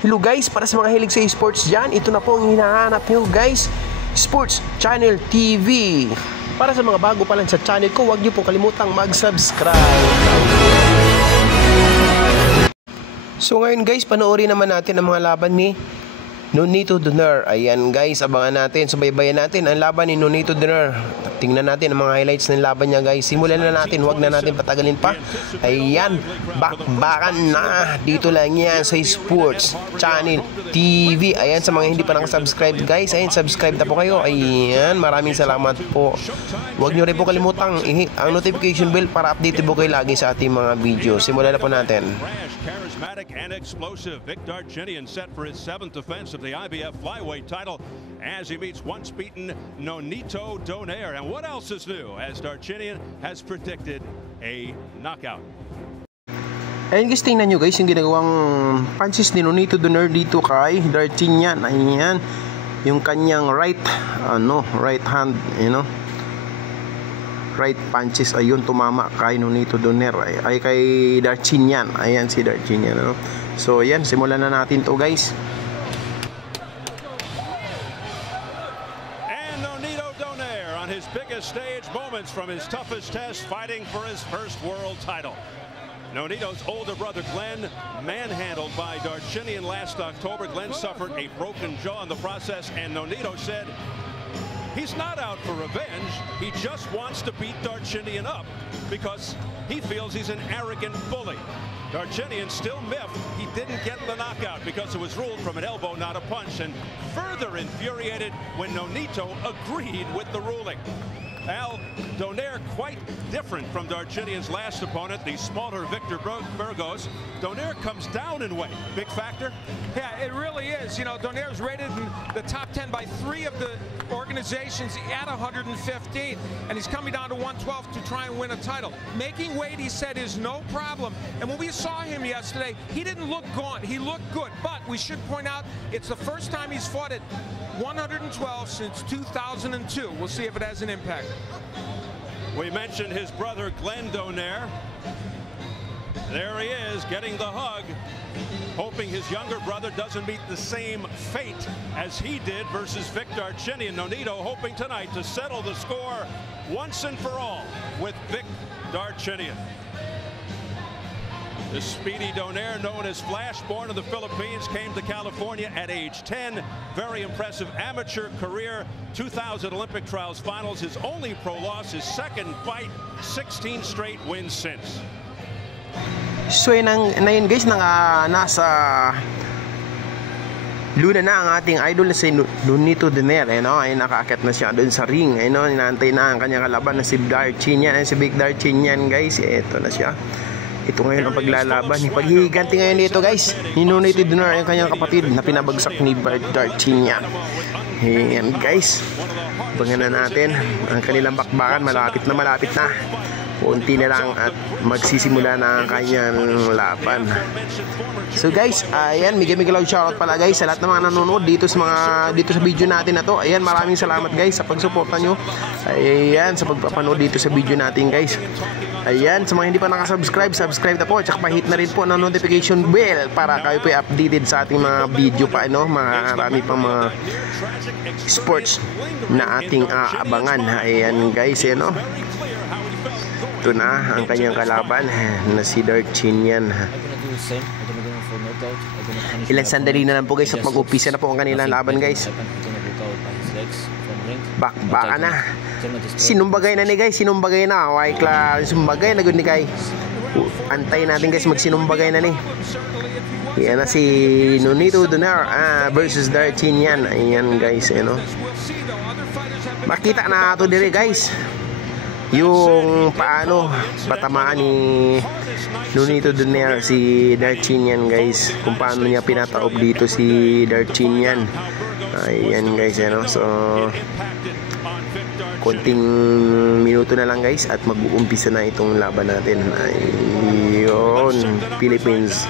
Hello guys, para sa mga hilig sa esports dyan, ito na po ang hinahanap nyo guys, Sports Channel TV. Para sa mga bago pa lang sa channel ko, huwag nyo po kalimutang mag-subscribe. So ngayon guys, panoorin naman natin ang mga laban ni Nonito Donaire. Ayan guys, abangan natin, subaybayan natin ang laban ni Nonito Donaire. Tingnan natin ang mga highlights ng laban niya guys. Simulan na natin, huwag na natin patagalin pa. Ayan, bakbakan na. Dito lang yan sa Sports Channel TV. Ayan, sa mga hindi pa nakasubscribe guys, ayan, subscribe na po kayo. Ayan, maraming salamat po. Huwag nyo rin po kalimutang ang notification bell para updated po kayo lagi sa ating mga video. Simulan na po natin. Charismatic and explosive, Vic Darchinyan set for his 7th defense of the IBF flyweight title as he meets once beaten Nonito Donaire. And what else is new as Darchinyan has predicted a knockout? Ayan guys, tingnan nyo guys yung ginagawang punches ni Nonito Donaire dito kay Darchinyan. Ayan, yung kanyang right hand, right punches, ayun, tumama kay Nonito Donaire, ay kay Darchinyan. Ayan si Darchinyan, So ayan, simulan na natin to guys. And Nonito Donaire on his biggest stage moments from his toughest test, fighting for his first world title. Nonito's older brother Glenn manhandled by Darchinyan last October. Glenn suffered a broken jaw in the process, and Nonito said he's not out for revenge. He just wants to beat Darchinyan up because he feels he's an arrogant bully. Darchinyan still miffed he didn't get the knockout because it was ruled from an elbow, not a punch, and further infuriated when Nonito agreed with the ruling. Al, Donaire quite different from Darchinyan's last opponent, the smaller Victor Burgos. Donaire comes down in weight. Big factor? Yeah, it really is. You know, Donaire's rated in the top 10 by 3 of the organizations at 115, and he's coming down to 112 to try and win a title. Making weight, he said, is no problem. And when we saw him yesterday, he didn't look gaunt. He looked good. But we should point out, it's the first time he's fought at 112 since 2002. We'll see if it has an impact. We mentioned his brother Glenn Donaire. There he is, getting the hug, hoping his younger brother doesn't meet the same fate as he did versus Vic Darchinyan. Nonito hoping tonight to settle the score once and for all with Vic Darchinyan. The speedy Donaire, known as Flash, born in the Philippines, came to California at age 10. Very impressive amateur career. 2000 Olympic Trials finals. His only pro loss, his second fight, 16 straight wins since. So yun guys, nasa luna na ang ating idol na si Nonito Donaire. Ay nakaakyat na siya doon sa ring. Inaantay na ang kanyang kalaban na si Darchinyan. Si Vic Darchinyan guys. Ito na siya. Ito ngayon ang paglalaban. Paghihiganti ngayon dito guys ni Nonito Donaire ang kanyang kapatid na pinabagsak ni Darchinyan. Ayan guys, abangan na natin ang kanilang bakbakan. Malapit na. Kunti na lang at magsisimula na ang kanyang laban. So guys, ayan, migay shoutout pala guys sa lahat ng mga nanonood dito sa video natin na to. Ayan, maraming salamat guys sa pagsuporta nyo. Ayan, sa pagpapanood dito sa video natin guys. Ayan, sa mga hindi pa nakasubscribe, subscribe na po. At saka pahit na rin po ng notification bell para kayo po updated sa ating mga video pa. Marami pang mga sports na ating aabangan. Ayan guys, ito na ang kanyang kalaban na si Darchinyan. Ilang sandali na lang po guys at mag-upisa na po ang kanilang laban guys. Bakbaka na. Sinumbagay na ni guys, sinumbagay na. Okay, klar, sinumbagay na good ni guys. Antayin natin guys, magsinumbagay na ni. Yan na si Nonito Donaire versus Darchinyan. Ayan guys, makita na ito dire guys yung paano patamaan ni Nonito Donaire si Darchinyan guys, kung paano niya pinataob dito si Darchinyan. Ayan guys, so konting minuto na lang guys at mag-uumpisa na itong laban natin. Ayun, Philippines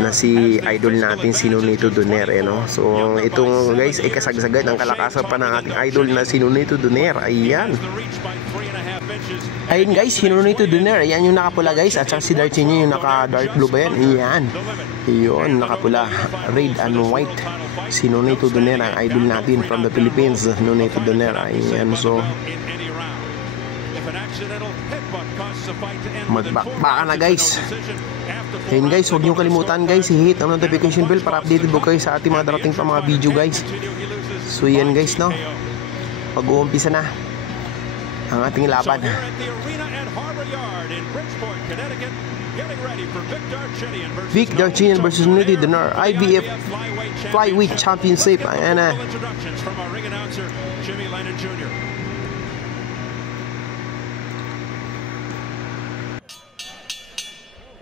na si idol natin si Nonito Donaire, So itong guys ay kasagsagan ng kalakasan pa ng ating idol na si Nonito Donaire. Ayan. Ayun guys, Nonito Donaire. Ayan yung nakapula guys. At saka si Darchinyan yung naka dark blue ba yan? Ayan. Yun, nakapula. Red and white. Si Nonito Donaire, ang idol natin from the Philippines. Nonito Donaire. Ayan, so magbakbaka na guys. Ayun guys, huwag nyo kalimutan guys, i-hit ang notification bell para updated po kayo sa ating mga darating pa mga video guys. So yan guys, no, pag-uumpisa na ang ating laban. Vic Darchinyan versus Nonito Donaire, IBF Flyweight Championship. Ayan na.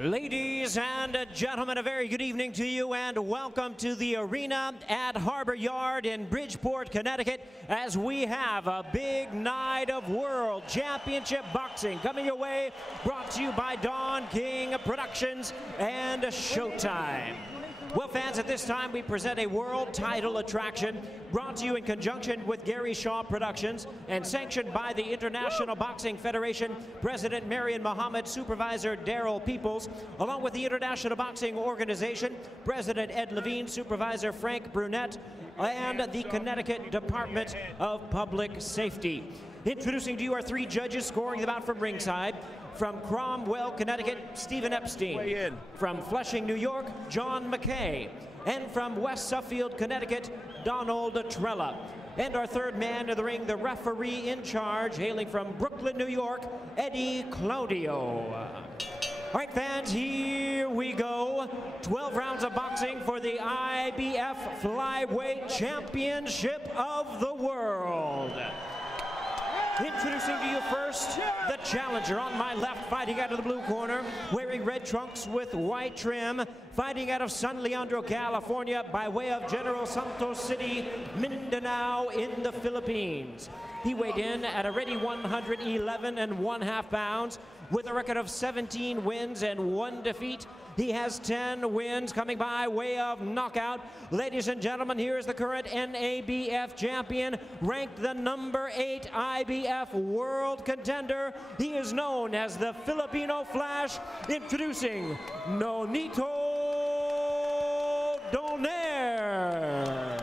Ladies and gentlemen, a very good evening to you and welcome to the arena at Harbor Yard in Bridgeport, Connecticut, as we have a big night of World Championship Boxing coming your way, brought to you by Don King Productions and Showtime. Well, fans, at this time we present a world title attraction brought to you in conjunction with Gary Shaw Productions and sanctioned by the International Boxing Federation, President Marion Muhammad, Supervisor Daryl Peoples, along with the International Boxing Organization, President Ed Levine, Supervisor Frank Brunette, and the Connecticut Department of Public Safety. Introducing to you our three judges scoring the bout from ringside. From Cromwell, Connecticut, Stephen Epstein. From Flushing, New York, John McKay. And from West Suffield, Connecticut, Donald Trella. And our third man in the ring, the referee in charge, hailing from Brooklyn, New York, Eddie Claudio. All right, fans, here we go. 12 rounds of boxing for the IBF Flyweight Championship of the World. Introducing to you first, the challenger on my left, fighting out of the blue corner, wearing red trunks with white trim, fighting out of San Leandro, California, by way of General Santos City, Mindanao in the Philippines. He weighed in at a ready 111 1/2 pounds, with a record of 17 wins and 1 defeat. He has 10 wins coming by way of knockout. Ladies and gentlemen, here is the current NABF champion, ranked the #8 IBF world contender. He is known as the Filipino Flash. Introducing Nonito Donaire.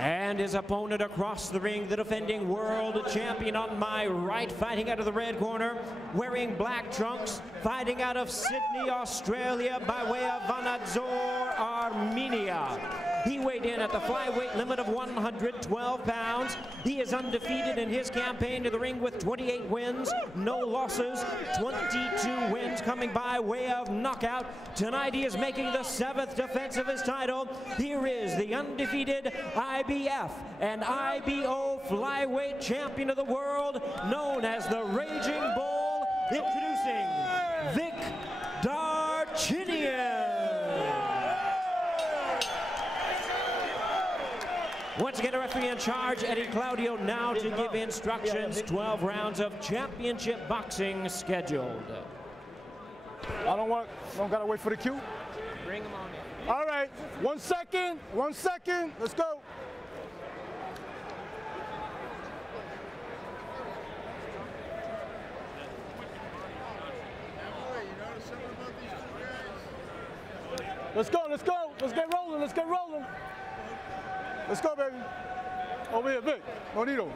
And his opponent across the ring, the defending world champion on my right, fighting out of the red corner, wearing black trunks, fighting out of Sydney, Australia, by way of Vanadzor, Armenia. He weighed in at the flyweight limit of 112 pounds. He is undefeated in his campaign to the ring with 28 wins, no losses, 22 wins coming by way of knockout. Tonight he is making the 7th defense of his title. Here is the undefeated IBF and IBO flyweight champion of the world, known as the Raging Bull, introducing Vic Darchinyan. Once again, a referee in charge, Eddie Claudio, now to give instructions. 12 rounds of championship boxing scheduled. I don't gotta wait for the cue. Bring him on in. All right, 1 second, 1 second, let's go. Let's go, let's go, let's get rolling, let's get rolling. Let's go, baby. Over here, Vic, Nonito.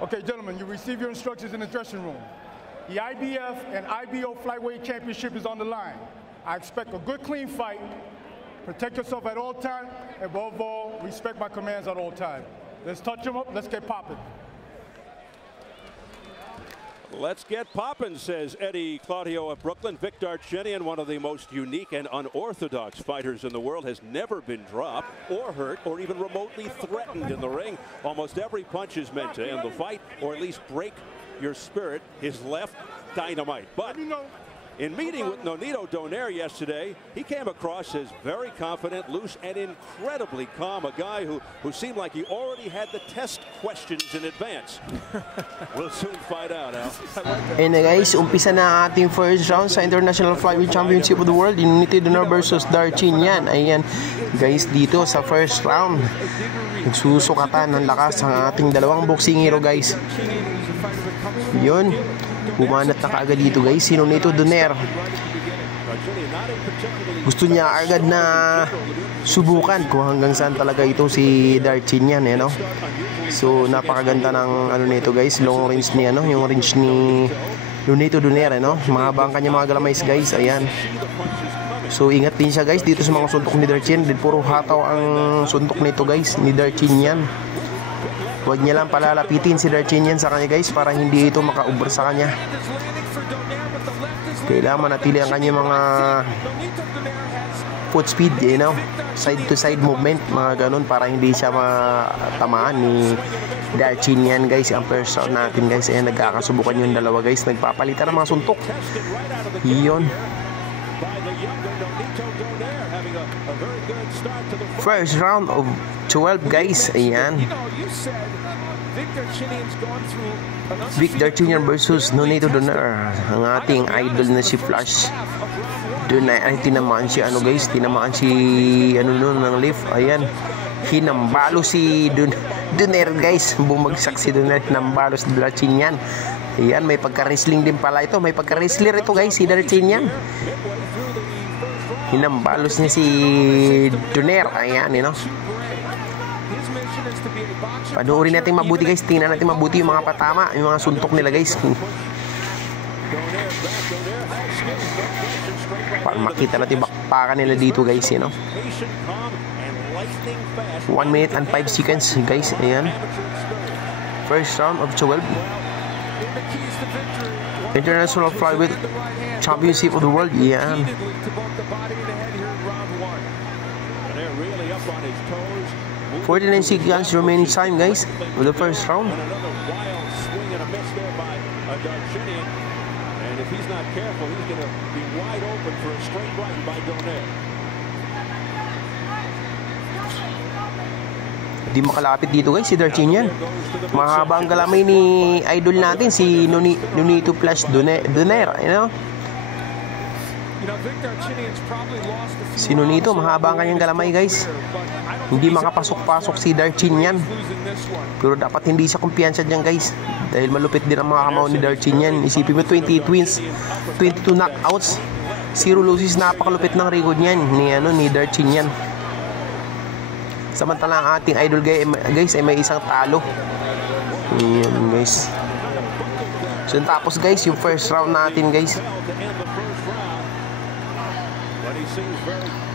Okay, gentlemen, you receive your instructions in the dressing room. The IBF and IBO Flyweight Championship is on the line. I expect a good, clean fight. Protect yourself at all times, and above all, respect my commands at all times. Let's touch them up, let's get popping. Let's get poppin', says Eddie Claudio of Brooklyn. Vic Darchinyan, one of the most unique and unorthodox fighters in the world, has never been dropped or hurt or even remotely threatened in the ring. Almost every punch is meant to end the fight or at least break your spirit. His left, dynamite. But In meeting with Nonito Donaire yesterday, he came across as very confident, loose, and incredibly calm. A guy who seemed like he already had the test questions in advance. We'll soon find out, Al. And guys, umpisa na ating first round sa International Flyweight Championship of the World. Nonito Donaire versus Darchinyan. Ayan, guys, dito sa first round, nagsusukatan ng lakas ang ating dalawang boxing hero, guys. Yun, bumanat na kaagad dito, guys, si Nonito Donaire. Gusto niya agad na subukan kung hanggang saan talaga ito si Darchinyan, no? So napakaganda ng ano nito, guys, long range ni yung range ni Nonito Donaire, no? Mahaba ang kanya mga galamays, guys. Ayan. So ingat din siya, guys, dito sa mga suntok ni Darchinyan. Puro hataw ang suntok nito, guys, ni Darchinyan. Huwag niya lang palalapitin si Darchinyan sa kanya, guys, para hindi ito maka-over sa kanya. Kailangan manatili ang kanya mga foot speed, side to side movement, mga ganun, para hindi siya matamaan ni Darchinyan, guys. Ang first round natin, guys, ayan, nagkakasubukan yung dalawa, guys, nagpapalitan ng mga suntok. Yun. First round of 12, guys. Ayan, Vic Darchinyan versus Nonito Donaire. Ang ating idol na si Flash Donaire ay tinamaan si guys, tinamaan si ng lift. Ayan, hinambalo si Donaire, guys. Bumagsak si Donaire, hinambalo si Darchinyan. Ayan, may pagka-wrestling din pala ito. May pagka-wrestler ito, guys, si Darchinyan. Hinambalos niya si Donaire. Ayan, panoorin natin mabuti, guys. Tingnan natin mabuti yung mga patama, yung mga suntok nila, guys. Para makita natin bakpakan nila dito, guys, 1 minute and 5 seconds, guys. Ayan, first round of 12 International Flyweight Championship of the World. Ayan, 49 seconds remaining time, guys, of the first round. And if he's not careful, he's going to be wide open for a straight right by Donaire. Di makalapit dito, guys, si Darchinyan. Mahaba ang galamay ni idol natin, si Nonito Flash Donaire, Si Nonito, mahaba ang kanyang galamay, guys. Hindi makapasok-pasok si Darchinyan. Pero dapat hindi siya kumpiyansa dyan, guys, dahil malupit din ang mga kamao ni Darchinyan. Isipin mo, 28 wins, 22 knockouts, 0 losses. Napakalupit ng record niyan ni Darchinyan. Samantala ang ating idol, guys, ay may isang talo. Ayan, guys. So tapos, guys, yung first round natin, guys.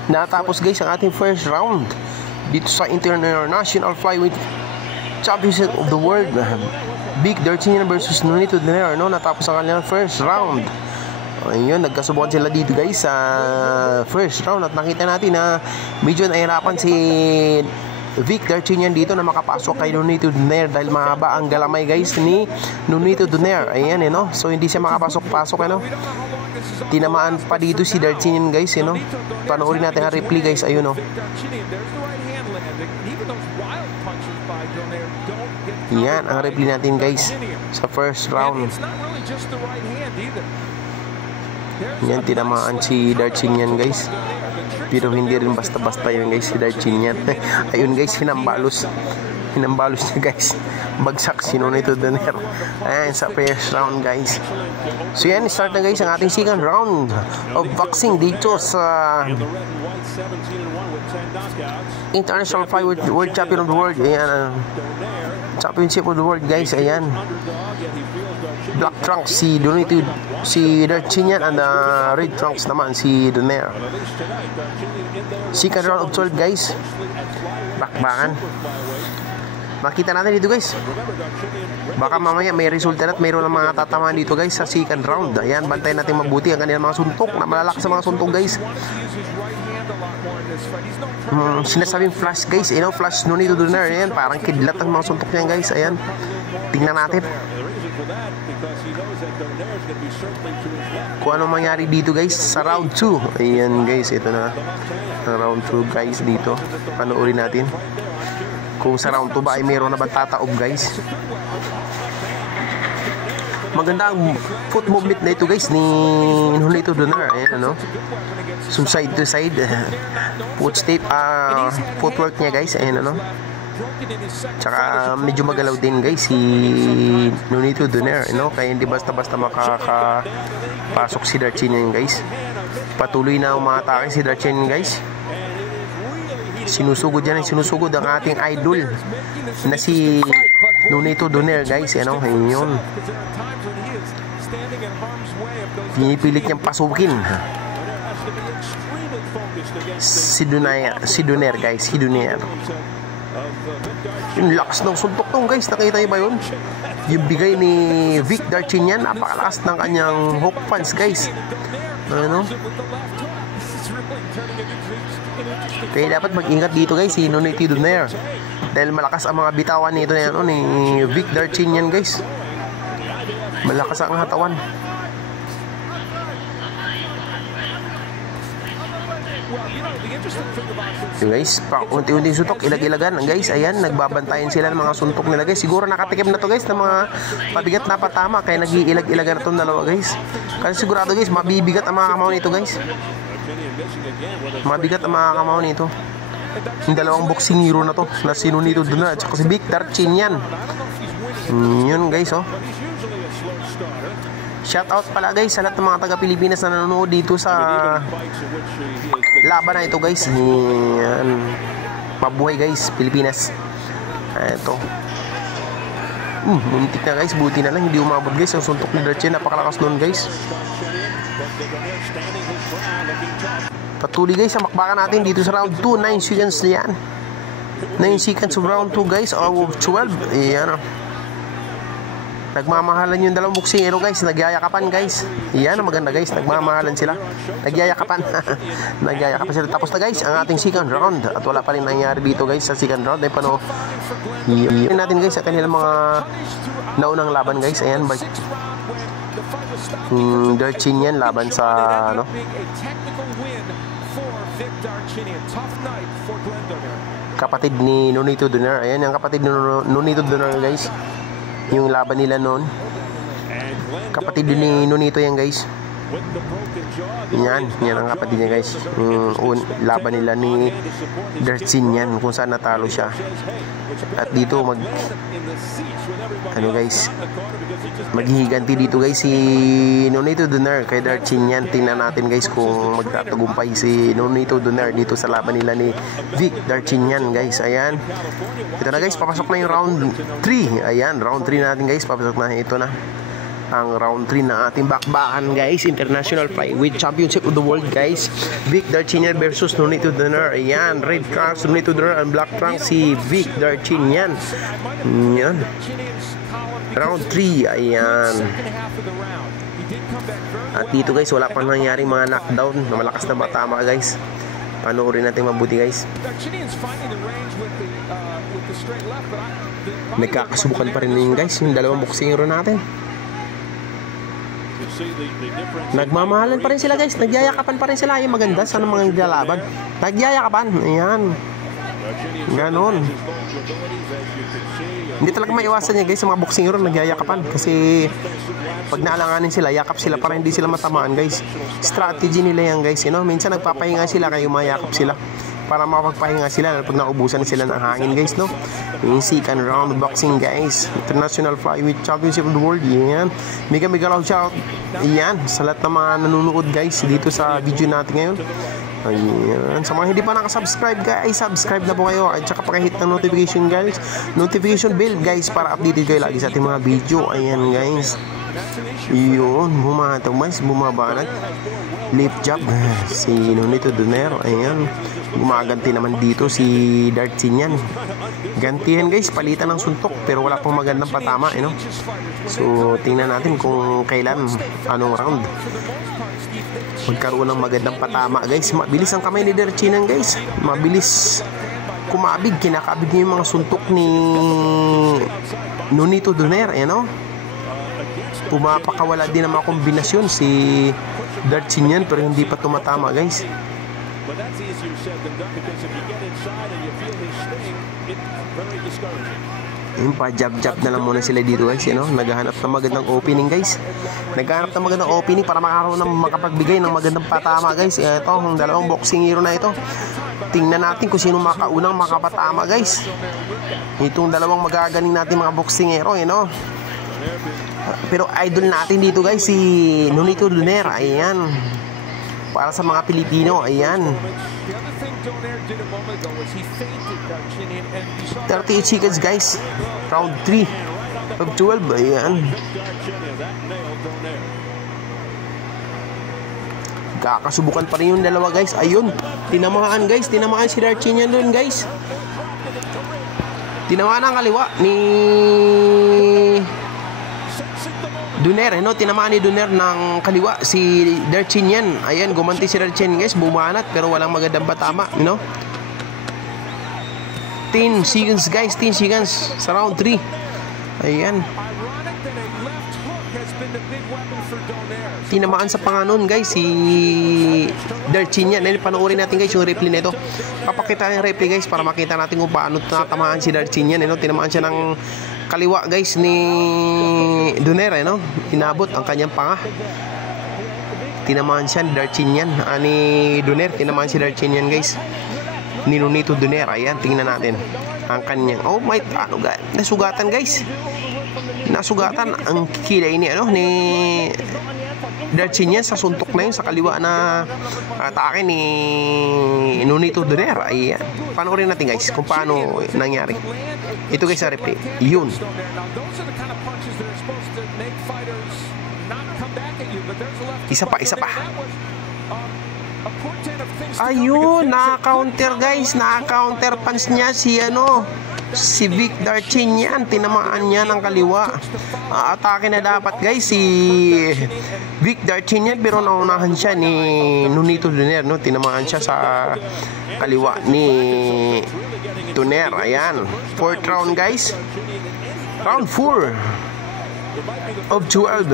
Natapos, guys, ang ating first round dito sa International Flyweight Championship of the World. Vic Darchinyan versus Nonito Donaire, natapos ang kanilang first round. Ayun, nagkasubukan sila dito, guys, sa first round, at nakita natin na medyo nahirapan si Vic Darchinyan dito na makapasok kay Nonito Donaire dahil mahaba ang galamay, guys, ni Nonito Donaire. Ayan, so hindi siya makapasok-pasok, tinamaan pa dito si Darchinyan, guys, panoorin natin ang replay, guys. Ayun, yan ang replay natin, guys, sa first round. Yan, tinamaan si Darchinyan, guys, pero hindi rin basta-basta yun, guys, si Darchinyan. Ayun, guys, hinambalos niya, guys. Bagsak si Nonito Donaire. Ayan, sa first round, guys. So yan, start na, guys, ang ating second round of boxing dito sa International Flyweight World Champion of the World. Ayan, Championship of the World, guys. Ayan, black trunks si Darchinyan, and red trunks naman si Donaire. Second round of 12, guys. Bakbakan. Makita natin dito, guys. Baka mamaya may resulta at mayroon ng mga tatamaan dito, guys, sa second round. Ayan, bantayan natin mabuti ang kanilang mga suntok, na malalakas sa mga suntok, guys. Sinasabing flash, guys, flash Nonito Donaire. Ayan, parang kidlat ang mga suntok niyan, guys. Ayan, tingnan natin. kung ano mangyari dito guys sa round 2. Ayan guys, ito na ang round 2 guys dito. Panoorin natin kung sa round 2 ba ay meron na ba tataob guys. Maganda ang foot movement na ito guys ni Nonito Donaire. Ayan ano, so side to side footstep, footwork niya guys. Ayan ano, tsaka medyo magalaw din guys si Nonito Donaire, no? Kaya hindi basta-basta makakapasok si Darchinyan guys. Patuloy na umatake si Darchinyan guys. Sinusugod yan, sinusugod ang ating idol na si Nonito Donaire guys. Ano, yun, pinipilit niyang pasukin si Donaire guys, si Donaire. Yung lakas ng suntok nung guys, nakita niyo ba yun? Yung bigay ni Vic Darchinyan, napakalakas ng kanyang hook punch guys. Ano? Kaya dapat mag-ingat dito guys si Nonito Donaire, dahil malakas ang mga bitawan nito ni, ano, ni Vic Darchinyan guys. Malakas ang hatawan. So guys, unti-unti suntok, ilag-ilagan guys. Ayan, nagbabantayan sila ng mga suntok nila guys. Siguro nakatikim na to guys ng mga pabigat na patama, kaya nag-iilag-ilagan na itong dalawa guys. Kasi sigurado guys, mabibigat ang mga kamao nito guys. Mabigat ang mga kamao nito. Yung dalawang boxing hero na to, na si Nonito Donaire at si Vic Darchinyan. Yun guys, oh. Shout out pala guys sa lahat ng mga taga-Pilipinas na nanonood dito sa laban na ito guys. Yan. Mabuhay guys, Pilipinas. Ito. Muntik na guys, buti na lang hindi umabot guys ang suntok ni Darchinyan. Napakalakas nun guys. Patuloy guys ang makbakan natin dito sa round 2. 9 seconds na yan. 9 seconds of round 2 guys, or 12. Yan, oh. Nagmamahalan yung dalawang boksingero guys, nagyayakapan guys. Yan, maganda guys, nagmamahalan sila, nagyayakapan. Nagyayakapan sila. Tapos na guys ang ating second round, at wala pa rin nangyari dito guys sa second round. Ay pano natin guys sa kanilang mga naunang laban guys. Ayan, Darchinyan laban sa ano, kapatid ni Nonito Donaire. Ayan yung kapatid ni Nonito Donaire guys. Yung laban nila noon, kapatid ni Nonito yan guys. Yan ang kapatid niya guys. Laban nila ni Darchinyan kung saan natalo siya. At dito ano guys, maghihiganti dito guys si Nonito Donaire kay Darchinyan. Tingnan natin guys kung magtatagumpay si Nonito Donaire dito sa laban nila ni Vic Darchinyan guys. Ayan, ito na guys, papasok na yung round 3. Ayan, round 3 natin guys, papasok na. Ito na ang round 3 na ating bakbakan guys, International Flyweight Championship of the World guys. Vic Darchinyan versus Nonito Donaire. Ayan, red trunks Nonito Donaire, and black trunks si Vic Darchinyan. Yan, round 3. Ayan, at dito guys wala pang nangyaring mga knockdown na malakas na batama guys. Panoorin natin mabuti guys. Nagkakasubukan pa rin yun guys yung dalawang boksingero natin. Nagmamahalan pa rin sila guys, nagyayakapan pa rin sila. Yung maganda sa mga nilalaban, nagyayakapan. Ayan, ganon. Hindi talaga maiwasan niya guys sa mga boksingero nagyayakapan, kasi pag naalanganin sila, yakap sila para hindi sila matamaan guys. Strategy nila yan guys, you know? Minsan nagpapahinga sila kayo mayakap sila para makapagpahinga sila pag naubusan sila ng hangin guys, no? Yung second round boxing guys, International Flyweight Championship of the World. Yan, mega loud shout yan sa lahat ng mga nanonood guys dito sa video natin ngayon. Ayan, sa mga hindi pa nakasubscribe guys, subscribe na po kayo, at saka pakihit ng notification guys, notification bell guys, para updated kayo lagi sa ating mga video. Ayan guys, yun, bumabanat lip jab si Nonito Donaire. Ayan, gumaganti naman dito si Darchinyan. Gantihan guys, palitan ng suntok, pero wala pong magandang patama, you know? So tingnan natin kung kailan, anong round magkaroon ng magandang patama guys. Mabilis ang kamay ni Darchinyan guys, mabilis kumabig, kinakabig niya yung mga suntok ni Nonito Donaire, you know? pumapakawala din ng mga kombinasyon si Darchinyan pero hindi pa tumatama guys. But that's easier said than done because if you get inside and you feel his sting, it's very discouraging. Yung pa-jab-jab na lang muna sila dito guys, you know? Naghahanap ng magandang opening guys. Naghahanap ng magandang opening para makapagbigay ng magandang patama guys. Ito, ang dalawang boxing hero na ito. Tingnan natin kung sino makaunang makapatama guys. Itong dalawang magagaling natin mga boxing hero, you know? Pero idol natin dito guys, si Nonito Donaire. Ayan. Para sa mga Pilipino, ayan. 38 seconds guys. Round 3 of 12. Ayan. Kakasubukan pa rin yung dalawa guys. Ayun. Tinamaan guys. Tinamaan si Darchinyan doon guys. Tinamaan ang kaliwa ni Donaire, no? Tinamaan ni Donaire ng kaliwa si Darchinyan. Ayan, gumanti si Darchinyan guys, bumanat pero walang magandang patama, you know? 10 seconds guys, 10 seconds sa round 3. Ayan. Tinamaan sa panganon guys si Darchinyan. Ayan, panoorin natin guys yung replay nito. Papakita yung replay guys para makita natin kung paano tatamaan si Darchinyan, you know? Tinamaan siya ng kaliwa guys ni Donaire, no? Inabot ang kanyang panga. Tinamaan siya ni Darchinyan, ni Donaire. Tinamaan si Darchinyan guys ni Nonito Donaire. Ayan, tingnan natin ang kanyang, oh my, ano guys, nasugatan guys. Nasugatan ang kilay ni ni Darchinyan sa suntok na yun sa kaliwa na atake ni Nonito Donaire. Ayan, panoorin natin guys kung paano nangyari. Ito guys sa replay. Yun. Isa pa. Ayun, na-counter guys. Na-counter punch niya si Vic Darchinyan. Tinamaan niya ng kaliwa. Atake na dapat guys si Vic Darchinyan pero naunahan siya ni Nonito Donaire, no? Tinamaan siya sa kaliwa ni Donaire. Ayan, 4th round guys. Round 4 of 12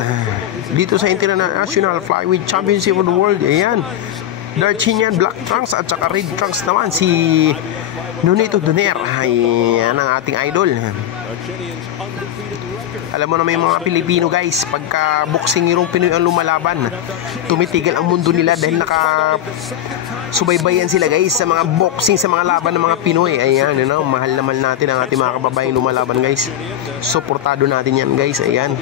dito sa International Flyweight Championship of the World. Ayan, Darchinyan black trunks at saka red trunks naman si Nonito Donaire. Ayan ang ating idol. Alam mo na may mga Pilipino guys, pagka boxing hirong Pinoy ang lumalaban, tumitigal ang mundo nila dahil subaybayan sila guys sa mga boxing, sa mga laban ng mga Pinoy. Ayan, you know, mahal naman natin ang ating mga kababayang lumalaban guys. Suportado natin yan guys. Ayan,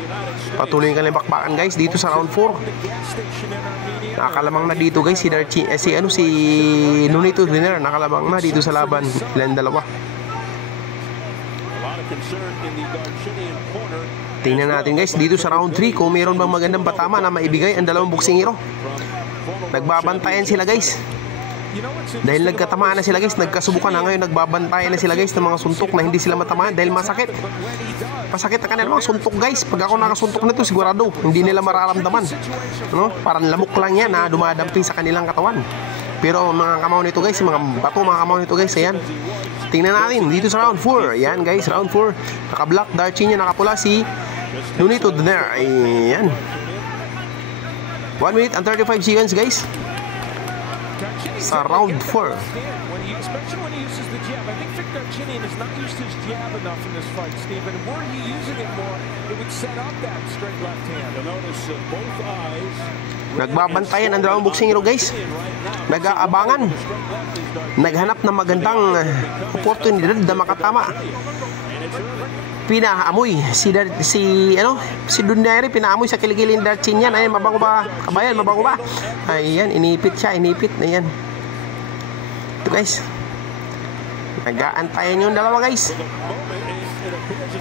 patuloy ka lang bakbakan guys dito sa round 4. Nakalamang na dito guys si Nonito Donaire. Nakalamang na dito sa laban. Ilan, dalawa. Tingnan natin guys dito sa round 3 kung mayroon bang magandang patama na maibigay ang dalawang boxing hero. Nagbabantayan sila guys. Dahil nagkatamaan na sila guys, nagkasubukan na ngayon, nagbabantayan na sila guys ng mga suntok na hindi sila matamaan dahil masakit. Masakit ang kanilang mga suntok guys. Pag ako nakasuntok nito, sigurado hindi nila mararamdaman, no? Parang lamok lang yan na dumadamping sa kanilang katawan. Pero mga kamao nito guys, mga bato mga kamao nito guys. Ayan, tingnan natin dito sa round 4. Ayan guys, round 4. Naka-black Darchinyan, nakapula si Nonito Donaire. Ayan, 1 minute and 35 seconds guys sa round 4. Especially when he uses the jab. I think Vic Darchinyan is not used to his jab enough in this fight, Stephen. And were he using it more, it would set up that straight left hand. Notice both eyes. Nagbabantayan ang dalawang boxing hero guys. Nag-aabangan. Naghanap ng magandang oportunidad na makatama. Pinaamoy si Donaire, pinaamoy sa kiligilin Darchinyan. Ayan, mabango ba? Kabayan, mabango ba? Ayan, inipit siya, inipit. Ayan. Ito guys. Nag-aantayan yung dalawa guys.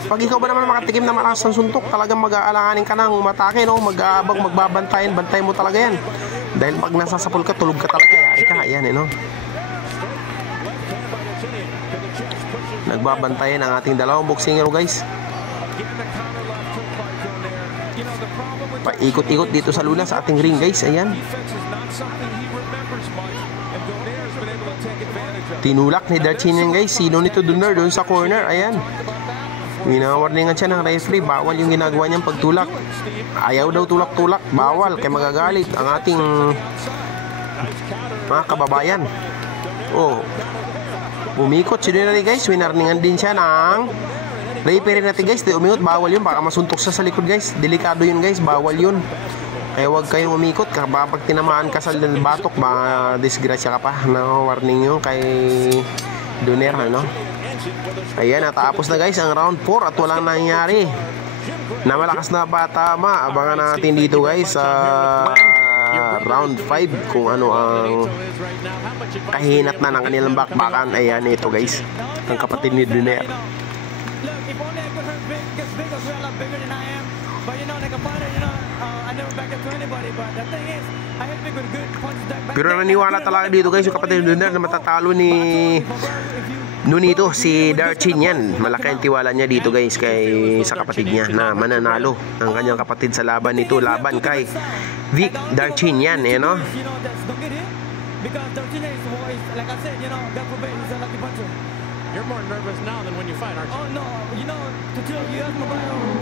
Pag ikaw ba naman makatikim na malakas ng suntok, talagang mag-aalanganin ka ng umatake, no? Mag-aabang, magbabantayan, bantayan mo talaga yan. Dahil pag nasasapul ka, tulog ka talaga. Yari ka, yan no? Nagbabantayan ang ating dalawang boxing hero guys. Paikot-ikot dito sa luna sa ating ring guys. Ayan, tinulak ni Darchinyan guys si Nonito Donaire doon sa corner. Ayan, Winawarningan siya ng referee, bawal yung ginagawa niyang pagtulak. Ayaw daw tulak-tulak, bawal, kaya magagalit ang ating mga kababayan. Oh, umikot si Donaire guys, winarningan din siya ng referee natin guys. Di umingot, bawal yun, baka masuntok sa likod guys. Delikado yun guys, bawal yun. Kaya huwag kayong umikot, kapag tinamaan ka sa batok, baka disgrasya ka pa. Warning yun kay Donaire, ano? Ayan, natapos na guys ang round 4 at walang nangyari na malakas na patama. Abangan natin dito guys sa round 5 kung ano ang kahinat na ng kanilang bakbakan. Ayan, ito guys, ang kapatid ni Donaire. Pero naniwala talaga dito guys yung kapatid ni Donaire na matatalo ni Nonito si Darchinyan. Malaki ang tiwala niya dito guys sa kapatid niya na mananalo ang kanyang kapatid sa laban nito, laban kay Vic Darchinyan, eh, no? You're more nervous now than when you fight, aren't you? Oh no, you know, to tell you or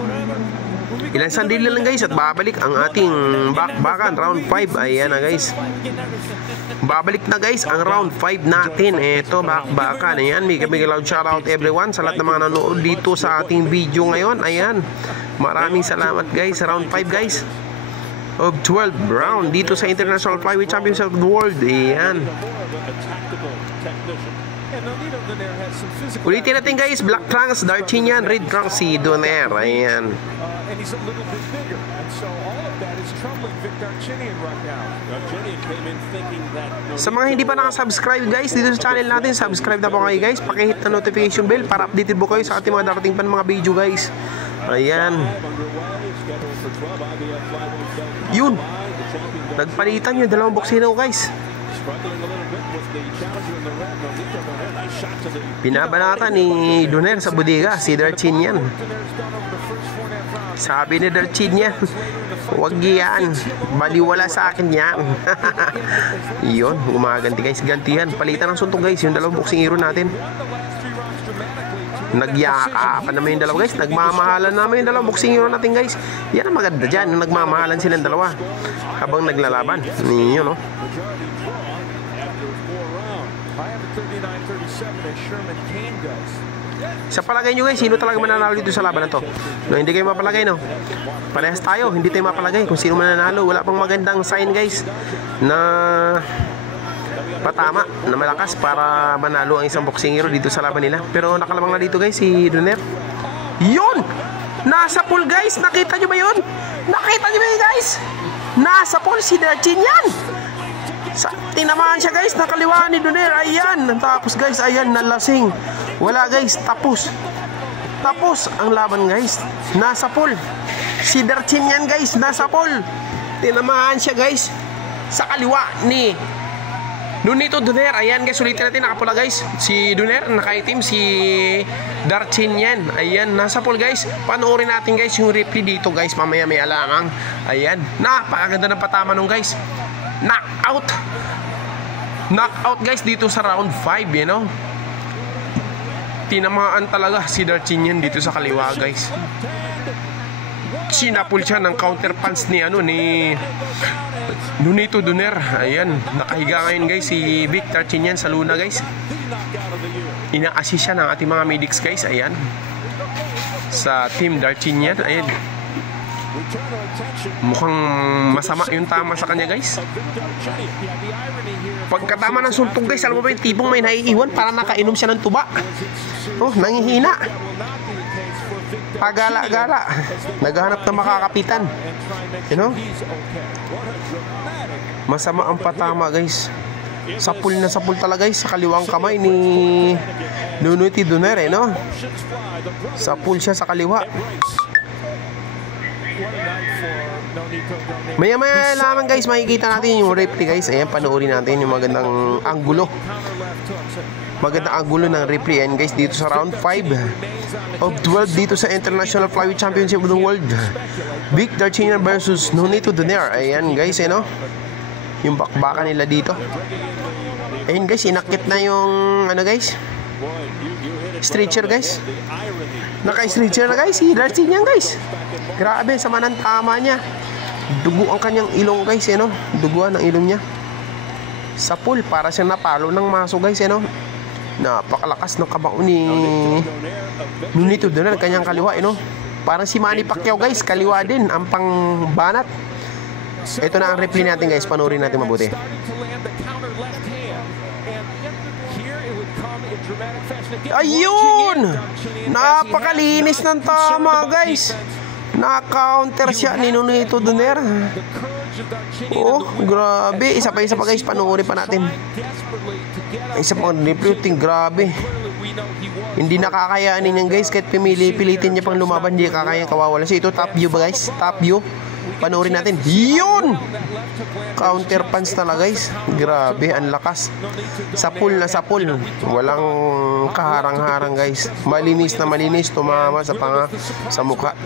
whatever. Ilang sandali lang guys at babalik ang ating bakbakan round 5. Ayan na guys. Babalik na guys ang round 5 natin. Ito bakbakan. Ayan, mega loud shoutout everyone sa lahat ng mga nanood dito sa ating video ngayon. Ayan. Maraming salamat guys. Round 5 guys of 12 round dito sa International Flyweight Championship of the World. Ayan. Ulitin natin guys, black trunks Darchinyan, red trunks si Donaire. Ayan. Sa mga hindi pa nakasubscribe guys dito sa channel natin, subscribe na po kayo guys. Pakihit na notification bell para updated po kayo sa ating mga darating pa mga video guys. Ayan. Yun, nagpalitan yung dalawang boksino guys. Binabanatan ni Donaire sa bodega si Darchinyan. Sabi ni Darchinyan, huwag yan, baliwala sa akin yan. Yun, gumaganti guys, gantihan, palitan ng suntok guys yung dalawang boxing hero natin. Nagyakapan naman yung dalawa guys, nagmamahalan naman yung dalawang boxing hero natin guys. Yan ang maganda dyan, nagmamahalan silang dalawa habang naglalaban. Ninyo, no? Sa palagay nyo guys, sino talaga mananalo dito sa laban na to? No, hindi kayo mapalagay, no? Parehas tayo, hindi tayo mapalagay kung sino mananalo. Wala pang magandang sign guys na patama, na malakas para manalo ang isang boxing hero dito sa laban nila. Pero nakalamang na dito guys si Donaire. Yun! Nasa pool guys, nakita nyo ba yun? Nakita nyo ba yun guys? Nasa pool si Darchinyan. Tinamaan siya guys, nakaliwa ni Donaire. Ayan, tapos guys, ayan, nalasing. Wala guys, tapos ang laban guys. Nasa pool si Darchinyan guys, nasa pool. Tinamaan siya guys sa kaliwa ni Nonito Donaire. Ayan guys, ulitin natin, nakapula guys si Donaire, nakaitim si Darchinyan. Ayan, nasa pool guys. Panoorin natin guys yung replay dito guys, mamaya may alangang. Ayan, napakaganda ng patama nung guys. Knockout guys dito sa round 5, you know. Tinamaan talaga si Darchinyan dito sa kaliwa guys. Sinapul siya ng counter punch ni Nonito Donaire. Ayan, nakahiga ngayon guys si Vic Darchinyan sa luna guys. Ina-assist siya ng ating mga medics guys. Ayan, sa team Darchinyan. Ayan, mukhang masama yung tama sa kanya guys. Pagkatama ng suntok guys, alam mo ba yung tipong may naiiwan para nakainom siya ng tuba. Oh, nangihina, pagala-gala, naghahanap na makakapitan, you know. Masama ang patama guys. Sapul na sapul talaga guys sa kaliwang kamay ni Nonito Donaire, no? Sapul siya sa kaliwa. Maya-maya lamang guys, makikita natin yung replay guys. Ayan, panoorin natin yung magandang anggulo. Magandang anggulo ng replay. Ayan guys, dito sa round 5 of 12 dito sa International Flyweight Championship of the World. Vic Darchinyan versus Nonito Donaire. Ayan guys, no? Yung bakbakan nila dito. Ayan guys, inakit na yung ano guys, Stretcher guys. Naka-stretcher na guys si Darchinyan guys. Grabe, sama ng tama niya. Dugo ang kanyang ilong guys, no? Duguan ang ilong niya. Sa pool, para siyang napalo ng maso guys, no? Napakalakas ng kabao ni Nonito Donaire, kanyang kaliwa, no? Parang si Manny Pacquiao guys, kaliwa din ang pangbanat. Ito na ang replay natin guys, panoorin natin mabuti. Ayun! Napakalinis ng tama guys. Na-counter siya ni Nonito Donaire. Oh, grabe. Isa pa guys, panoorin pa natin. Isa pa replay, grabe. Hindi nakakayanin yan guys. Kahit pilitin niya pang lumaban, hindi kakaya, kawawala siya. Ito top view ba guys? Top view. Panoorin natin. Yun! Counter punch talaga guys. Grabe, ang lakas. Sa pool na sa pool. Walang kaharang-harang guys. Malinis na malinis. Tumama sa sa mukha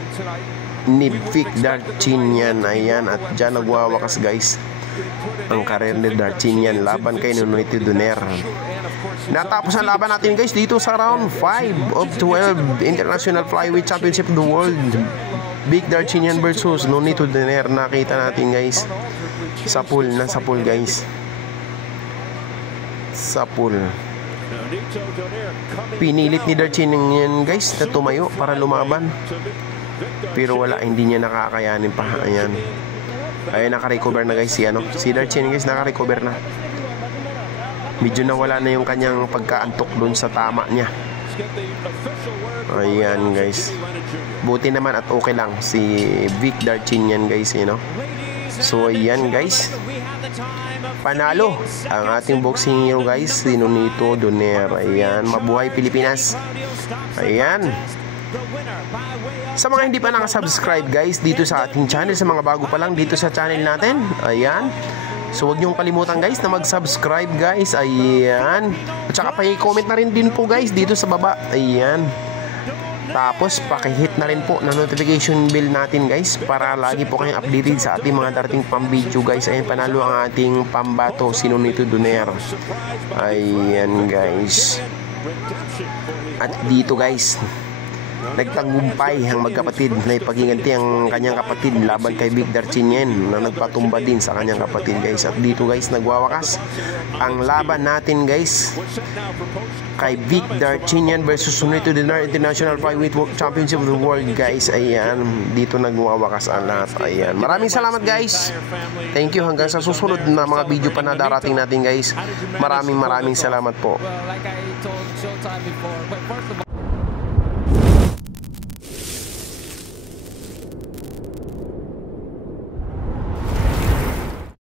ni Vic Darchinyan. Ayan, at dyan nagwawakas guys ang karir ni Darchinyan laban kay Nonito Donaire. Natapos ang laban natin guys dito sa round 5 of 12 International Flyweight Championship of the World. Vic Darchinyan versus Nonito Donaire. Nakita natin guys sa pool guys. Sa pool. Pinilit ni Darchinyan guys na tumayo para lumaban. Pero wala, hindi niya nakakayanin pa. Ayan. Ay, naka-recover na guys si Darchinyan guys, naka-recover na. Medyo nawala na yung kanyang pagkaantok doon sa tama niya. Ayan guys. Buti naman at okay lang si Vic Darchinyan guys, So ayan guys, panalo ang ating boxing hero guys, si Nonito Donaire. Ayan, mabuhay Pilipinas. Ayan. Sa mga hindi pa nakasubscribe guys dito sa ating channel, sa mga bago pa lang dito sa channel natin, ayan, so huwag niyong kalimutan guys na mag-subscribe guys. Ayan. At saka pa-comment na rin din po guys dito sa baba. Ayan. Tapos paki-hit na rin po na notification bell natin guys, para lagi po kayong updated sa ating mga darating pang video guys. Ayan, panalo ang ating pambato, si Nonito Donaire. Ayan guys. At dito guys, nagtagumpay ang magkapatid na ipaghiganti ang kanyang kapatid laban kay Vic Darchinyan na nagpatumba din sa kanyang kapatid guys. At dito guys, nagwawakas ang laban natin guys kay Vic Darchinyan versus Nonito Donaire International Flyweight Championship of the World guys. Ayan, dito nagwawakas ang lahat. Ayan, maraming salamat guys. Thank you, hanggang sa susunod na mga video pa na darating natin guys. Maraming salamat po. Well, like I told Showtime before, but first of all,